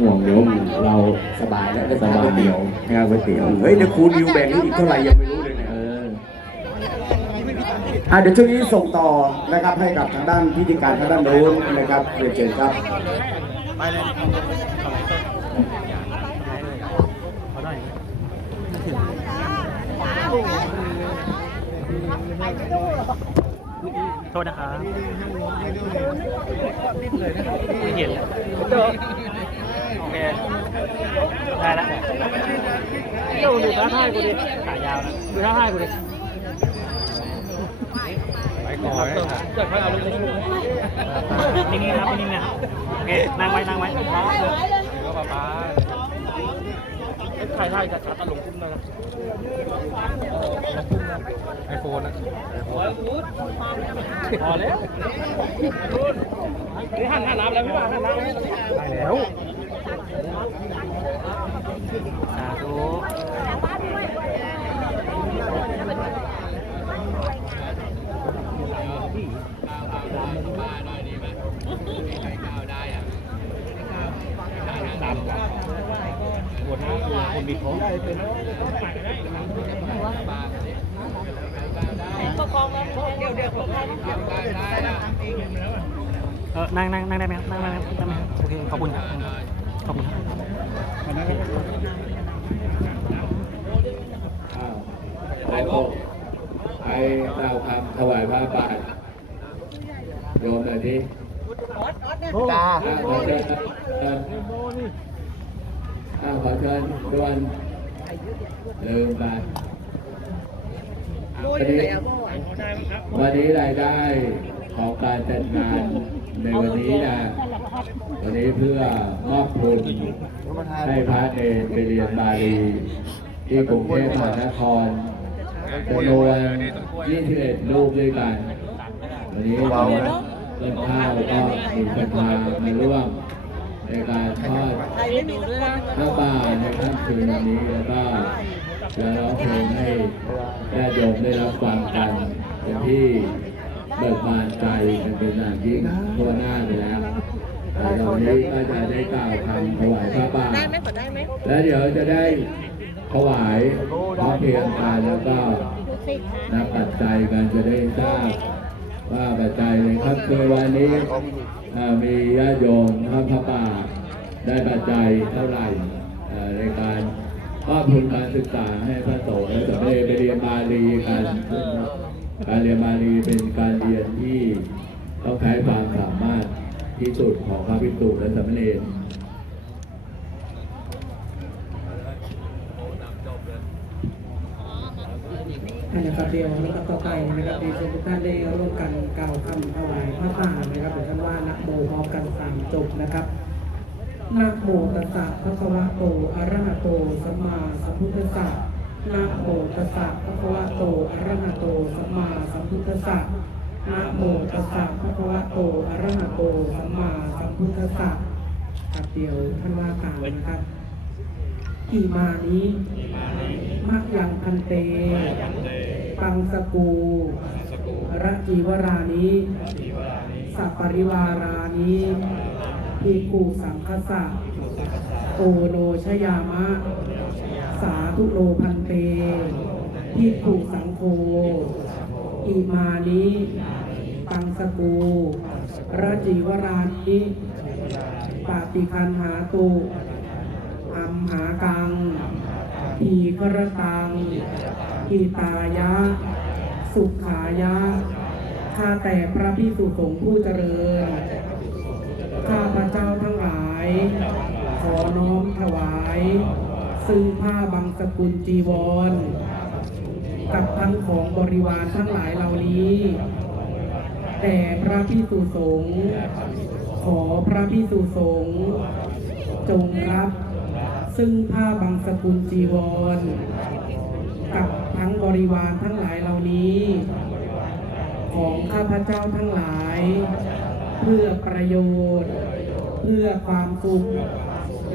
ห่วงเดี๋ยวเราสบายแล้วได้สบายเดี๋ยวงานก๋วยเตี๋ยวเฮ้ยเดี๋ยวครูนิวแบ่งนี่อีกเท่าไหร่ยังไม่รู้เลยเนี่ยเอออะเดี๋ยวช่วงนี้ส่งต่อนะครับให้กับทางด้านพิธีการทางด้านโน้นนะครับเรียนเชิญครับโทษนะครับไม่เห็นเลยโอ เคได้แล้วเดี๋ยวดูท่าทางกูดิขายาวนะดูท่าทางกูดิไปก่อนเกิดค่เอาไปเลยนิ่งๆนะนิ่นะโอเคนั่งไว้นั่งไว้ก็ป๊าป๊าถ่ายถ่ายชัดๆตลกคุ้มเลยนะไอโฟนนะพอแล้วนี่หันหันน้ำแล้วพี่บ่าวหันน้ำได้แล้ว สาธุตามกว่าหัวหน้าคือคนมีท้องได้เป็นเออนั่งนั่งนั่งได้ไหมครับนั่งนั่งได้ไหมครับโอเคขอบคุณครับ ขอบคุณครับอ้าวไอ้พวกไอ้ดาวคำถวายพระบาทโยมหน่อยดิตาขอเชิญเชิญอ่าขอเชิญดวนลืมไปวันนี้วันนี้รายได้ของการจัดงานในวันนี้นะ วันนี้เพื่อมอบทุนให้พระเนรไปเรียนบาลีที่กรุงเทพมหานครจำนวน21รูปด้วยกัน วันนี้เราต้นข้าวก็มีศรัทธามาร่วมในการทอดข้าวป่าในค่ำคืนวันนี้แล้วก็จะร้องเพลงให้ญาติโยมได้รับฟังกันเป็นที่เบิกบานใจกันเป็นอย่างยิ่งทั่วหน้าไปแล้ว ต่ตอนนี้ก็จะได้กล่าวคำถวายพระป่าได้ไหมขอได้ไหมแล้วเดี๋ยวจะได้ถวายพระเพียงทานแล้วก็นับปัจจัยกันจะได้ทราบว่าปัจจัยในครับคือวันนี้มีญาติโยมทอดพระป่าได้ปัจจัยเท่าไหร่ในการมอบทุนการศึกษาให้พระสงฆ์และสามเณรไปเรียนบาลีกันการเรียนบาลีเป็นการเรียนที่ต้องใช้ความสามารถ ที่สุดของพระภิกษุและสามเณรนะครับเดียวนะครับต่อไปนะครับเรียนเชิญทุกท่านได้ร่วมกันกล่าวคำถวายพระป่านะครับหรือท่านว่านะโมพร้อมกันสามจบนะครับนะโมตัสสะภะควะโตอะระหะโตสัมมาสัมพุทธัสสะนะโมตัสสะภะควะโตอะระหะโตสัมมาสัมพุทธัสสะ นะโมตัสสะภะคะวะโตอะระหะโตสัมมาสัมพุทธัสสะครับเดียวท่านว่ากล่าวนะครับอิมานิมักยังพันเตตังสกูระจีวรานิสัปปริวารานิพีกูสังคสะโอโนชยามะ สาธุโลพันเตพีกูสังโฆ อิมานิตังสกูระจีวรานิปฏิคันหาตุอัมหากังทีกระตังกีตายะ สุขายะ ข้าแต่พระพิสุสงฆ์ผู้เจริญ ข้าพระเจ้าทั้งหลาย ขอน้อมถวาย ซึ่งผ้าบางสกุลจีวร กับทั้งของบริวารทั้งหลายเหล่านี้ แต่พระพิสุสงฆ์ขอพระพิสุสงฆ์จงรับ ซึ่งผ้าบางสกุลจีวร กับทั้งบริวารทั้งหลายเหล่านี้ ของข้าพเจ้าทั้งหลาย เพื่อประโยชน์ เพื่อความสุข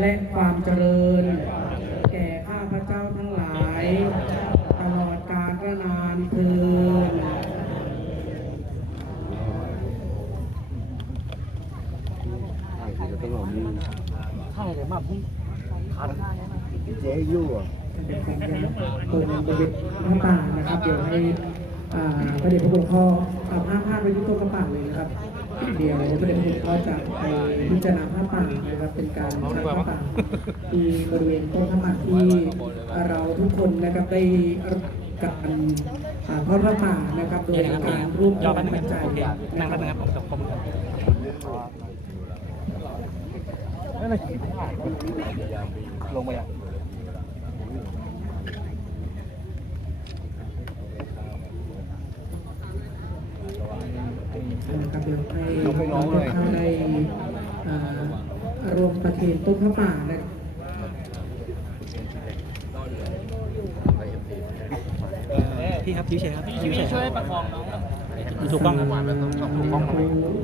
และความเจริญ แก่ข้าพเจ้าทั้งหลาย นานเทินต้องลองนี่ใช่เลยมาพุ่งขาดเจ๊ยู่อะเป็นของยาเปิดบริเวณพระป่านะครับ เดี๋ยวให้อ่าพระเดชพระคุณพ่อเอาผ้าพาดไว้ที่ต้นพระป่าเลยนะครับ เดี๋ยวพระเดชพระคุณพ่อจะไปพิจารณาผ้าป่านะครับ เป็นการใช้ผ้าป่าที่บริเวณต้นพระป่าที่เราทุกคนนะครับได้ การอ่าทอดผ้าป่านะครับโดยการร่วมยอกันแป๊บนึงปัจคจัรับยนั่งแป๊บนึงครับผมจะคมกันลงไปอะนะครับเดี๋ยวให้น้องเข้าได้รวมประเคนต้นพระป่านะครับ พี่ครับยิ้วเฉยครับยิ้วเฉยช่วยประคองน้องถูกต้องครับถูกต้องครับ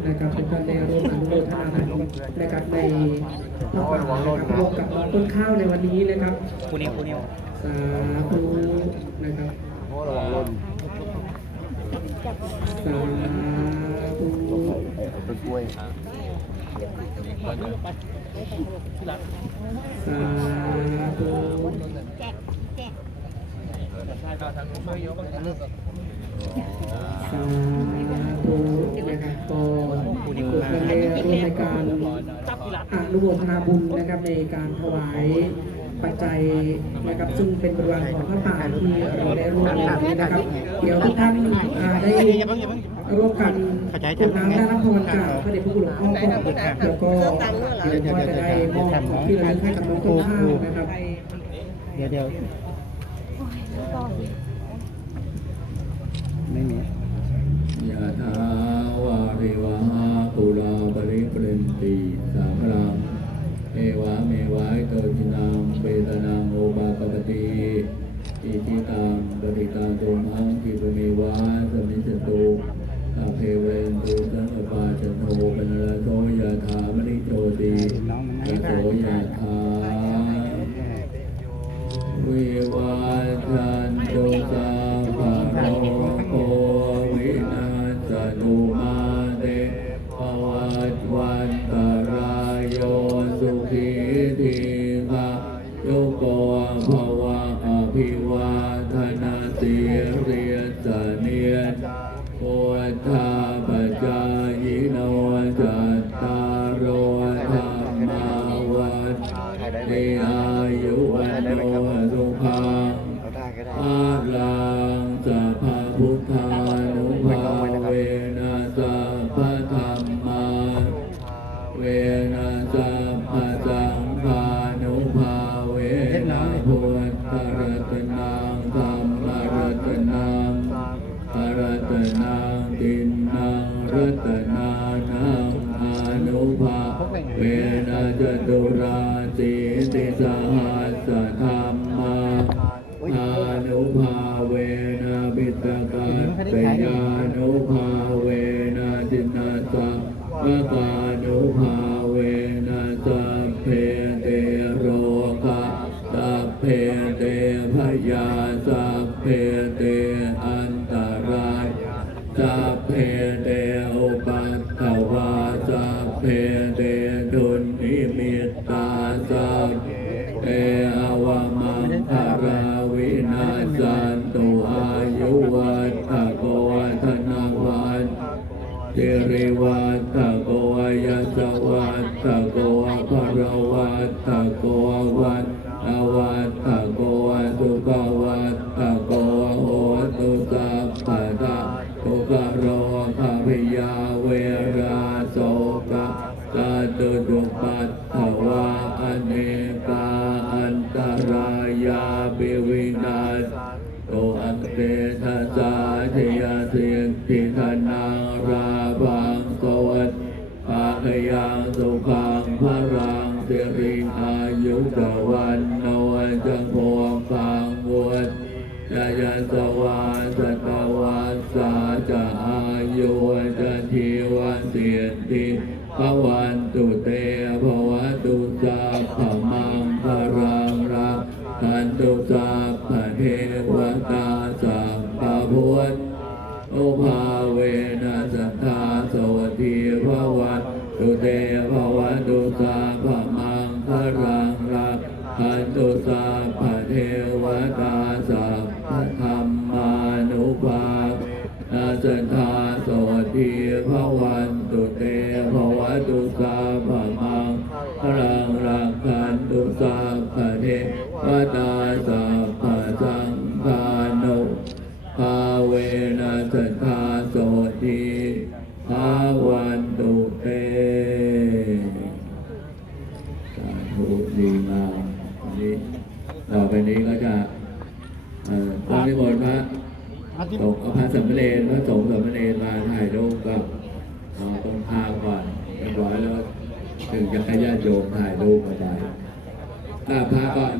นะครับเป็นการได้ร่วมอนุโมทนาบุญนะครับในพระป่านะครับร่วมกับน้องต้นข้าวในวันนี้นะครับคูนิวคูนิวสาธุนะครับระวังล่นสาธุเป็นกล้วยสาธุ สาธุนะครับก็ทุกคนได้ร่วมในการอนุโมทนาบุญนะครับในการถวายปัจจัยนะครับซึ่งเป็นบริวารของพระป่าที่เราได้ร่วมนวันนี้นะครับ เดี๋ยวทุกท่านได้ร่วมกันกดน้ำได้รับพรจากพระเดชพระคุณหลวงพ่อก่อนแล้วก็เดี๋ยวพ่อจะได้มอบของที่ระลึกให้กับน้องต้นข้าวนะครับเดี๋ยวเดี๋ยว ไม่มียะถาวาริวหาปุราปริปเรนติสาคลังเอวะเมวะอิโตจินังเปตนังโอปาปกติอิจิตังปฏิตังตุมหังคิปะเมวะสมิจจตุอาเพเวรตุสังกปาจันโทปนรโสยะถามณิโชติยะโสยะถา ศ pues ตะโกวันอวัตะ วันนวันจังพวงฟังวดยายันสวา ตาสัพพธรรมานุภานาสันทา เอ่อต้องนิมนต์พระสงฆ์พระสัมมเนรพระสงฆ์สัมมเนรมาถ่ายรูปกับเอ่อตรงทางก่อนเรียบร้อยแล้วถึงจะให้ญาติโยมถ่ายรูปกันได้อ่าพระก่อน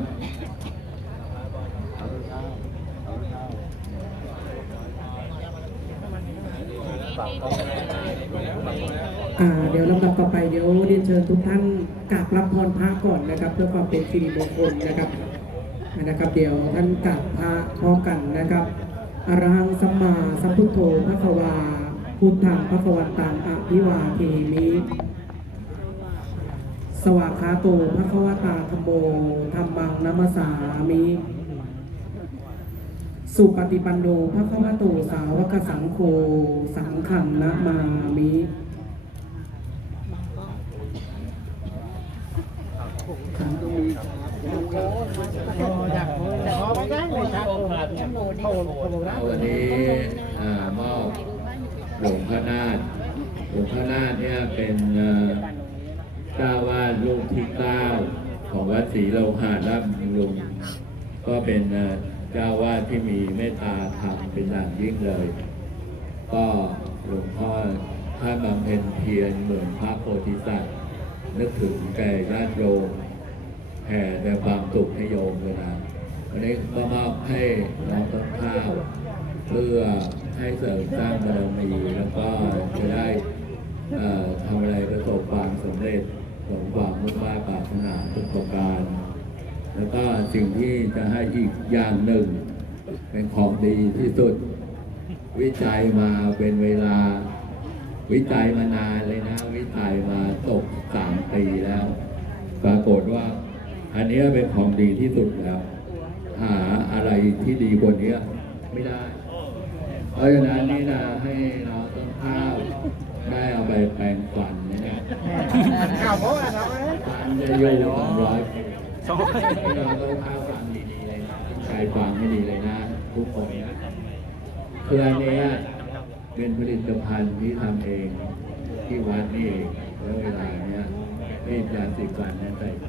อ่าเดี๋ยวลำดับต่อไปเดี๋ยวเรียนเชิญทุกท่านกราบรับพรพระก่อนนะครับ เพื่อความเป็นสิริมงคลนะครับ นะครับ เดี๋ยวท่านกราบพระพร้อมกันนะครับอรหังสัมมาสัมพุทโธพระควาพุทธังพระควันตังอภิวาเทมิสวากขาโตพระควตาธรมโมธรรมังนัมสามิ สุปฏิปันโนพระควโตสาวกสังโฆสังขังนะมามิ วันนี้อ่ามอบหลวงพ่อนาฏหลวงพ่อนาฏเนี่ยเป็นเจ้าวาดรูปที่เก้าของวัดศรีโลหะรับลุงก็เป็นเอ่อเจ้าวาดที่มีเมตตาธรรมเป็นอย่างยิ่งเลย ก็หลวงพ่อท่านบำเพ็ญเพียรเหมือนพระโพธิสัตว์นึกถึงแก่ญาติโยม แผ่แต่ความสุขให้โยมเลยนะวันนี้ก็มอบให้น้องต้นข้าวเพื่อให้เสริมสร้างบารมีแล้วก็จะได้ทำอะไรประสบความสำเร็จสมความมุ่งมั่นปรารถนาทุกประการ แล้วก็สิ่งที่จะให้อีกอย่างหนึ่ง เป็นของดีที่สุด วิจัยมาเป็นเวลา วิจัยมานานเลยนะ วิจัยมาตกสามปีแล้ว ปรากฏว่า อันนี้เป็นของดีที่สุดแล้ว หาอะไรที่ดีกว่านี้ไม่ได้ เพราะฉะนั้นนี่นะให้น้องต้นข้าวได้เอาไปแปลงฟันนะเนี่ยฟันจะอยู่สองร้อยสองให้น้องต้นข้าวฟังดีๆเลยนะใครฟังไม่ดีเลยนะทุกคนนะคืออันเนี้ยเป็นผลิตภัณฑ์ที่ทำเองที่วัดนี่เองแล้วเวลาเนี้ยรีบยาสีฟันนี่ยใส่ไป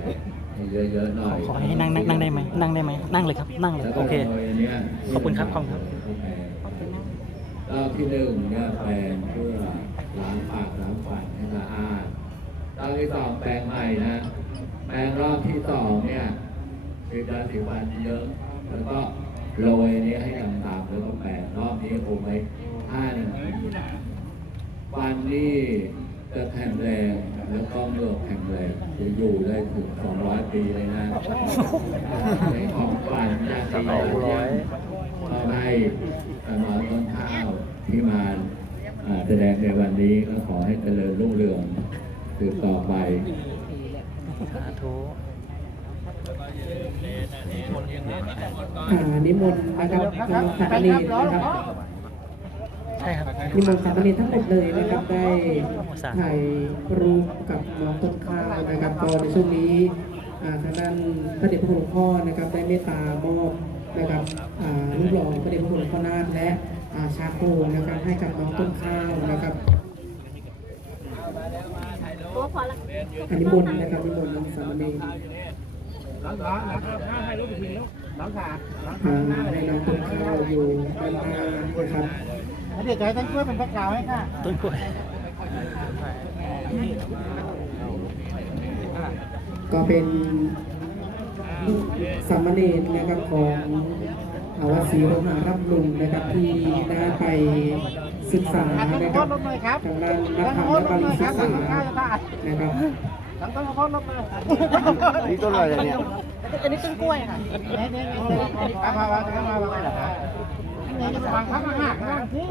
เยอะๆหน่อยขอให้นั่งนั่งนั่งได้ไหมนั่งได้ไหมนั่งเลยครับ นั่งเลยแล้วก็โอเคโรยอันเนี้ยขอบคุณครับขอบคุณครับรอบที่หนึ่งเนี่ยแปรงเพื่อล้างปากล้างฟันให้สะอาดรอบที่สองแปรงใหม่นะ แปรงรอบที่สองเนี่ยเป็นยาสีฟันเยอะแล้วก็โรยอันนี้ให้ดำๆแล้วก็แปรงรอบนี้คงไว้ห้านาทีฟันนี่ จะแข็งแรงแล้วก็เมือกแข็งแรงจะอยู่ได้ถึง 200 ปีเลยนะในของฟันยาสีฟันเนี่ยก็ให้น้องต้นข้าวที่มาอ่าแสดงในวันนี้ก็ขอให้เจริญรุ่งเรืองสืบต่อไปสาธุอ่านิมนต์นะครับสำหรับสามเณรนะครับ ใช่ครับนิมนต์สามเณรทั้งหมดเลยนะครับได้ถ่ายรูปกับน้องต้นข้าวนะครับก็ในช่วงนี้อ่าทางด้านพระเดชพระคุณหลวงพ่อนะครับได้เมตตามอบนะครับอ่ารูปหล่อพระเดชพระคุณหลวงพ่อนาถและชาโคนะครับให้กับน้องต้นข้าวนะครับอันนี้มนต์นะครับนิมนต์น้องสามเณรหลังขาหลังขาให้ลูกถึงแล้วหลังขาหลังอ่าให้น้องต้นข้าวอยู่ด้านหน้านะครับ เดี๋ยวจะให้ท่านช่วยเป็นพระกล่าวให้ค่ะต้นกล้วย ก็เป็นสามเณรนะครับของอาวาสีโรหารับลุงนะครับที่ได้ไปศึกษานะครับทางด้านนักธรรมและการศึกษานะครับหลังต้นข้อลบเลยนี่ต้นอะไรเนี่ยอันนี้ต้นกล้วยค่ะนี่นี่นี่มามาวางมาวา วางพักหักนะนี่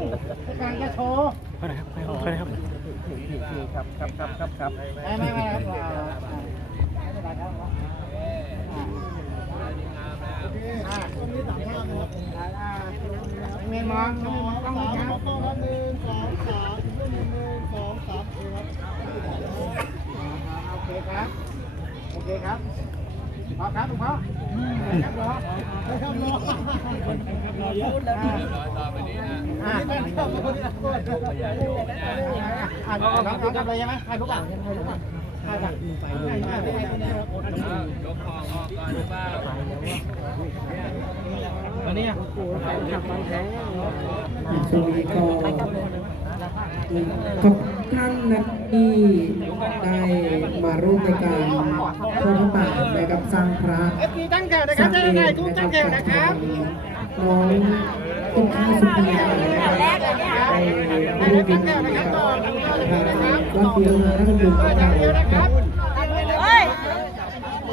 การจะโชว์ครับครับครับครับครับครับครับไม่ไม่ไม่ครับเมมองมองต้องมีครับหนึ่งสองสามหนึ่งหนึ่งสองสามโอเคครับ โอเคครับพอครับคุณพ่อ กก่อนหรือเปล่าวันนี้ช่วงนี้ก็ ขอบท่านนะที่ได้มาร่วมในการทอดพระป่านะครับสร้างพระตั้งแถวนะครับได้ได้ทุกตั้งแถวนะครับน้องต้นข้าวสุพรรณนะครับได้ร่วมกันกับทางวัดเดียวนะท่านผู้ชมครับเฮ้ย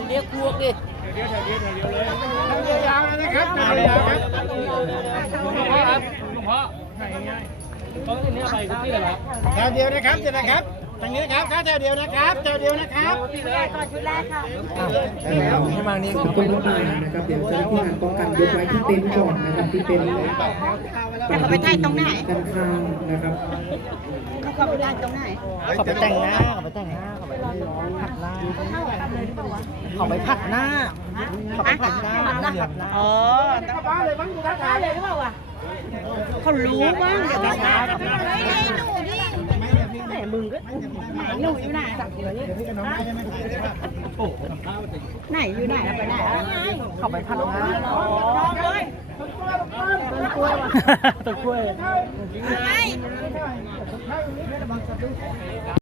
เรียกพวกดิเดี๋ยวๆยยาวนะครับยาวๆครับหลวงพ่อครับหลวงพ่อต้อง ที่นี่ไปทุกที่เลยเหรอแถวเดียวนะครับเดี๋ยวนะครับทางนี้นะครับแถวเดียวนะครับแถวเดียวนะครับก่อนชุดแรกค่ะแล้วให้มานี่ต้นพระป่านะครับเดี๋ยวเจ้าหน้าที่งานป้องกันยกไว้ที่เต็นท์ก่อนนะครับที่เต็นท์แต่เขาไปถ่ายตรงไหนด้านข้างนะครับเขาไปถ่ายตรงไหนเขาไปแต่งหน้าเขาไปแต่งหน้าเขาไปผัดหน้าเขาไปผัดหน้าเขาไปผัดหน้าเหลืองหน้าอ๋อเข้าบ้าเลยมั้งดูท่าทางเลยหรือเปล่าวะ เขารู้มั้งเดี๋ยวไปถ่ายไหนหนูดิแหมมึงก็หนูอยู่ไหนไหนอยู่ไหนไปไหนเขาไปผัดหน้าต้นกล้วยไม่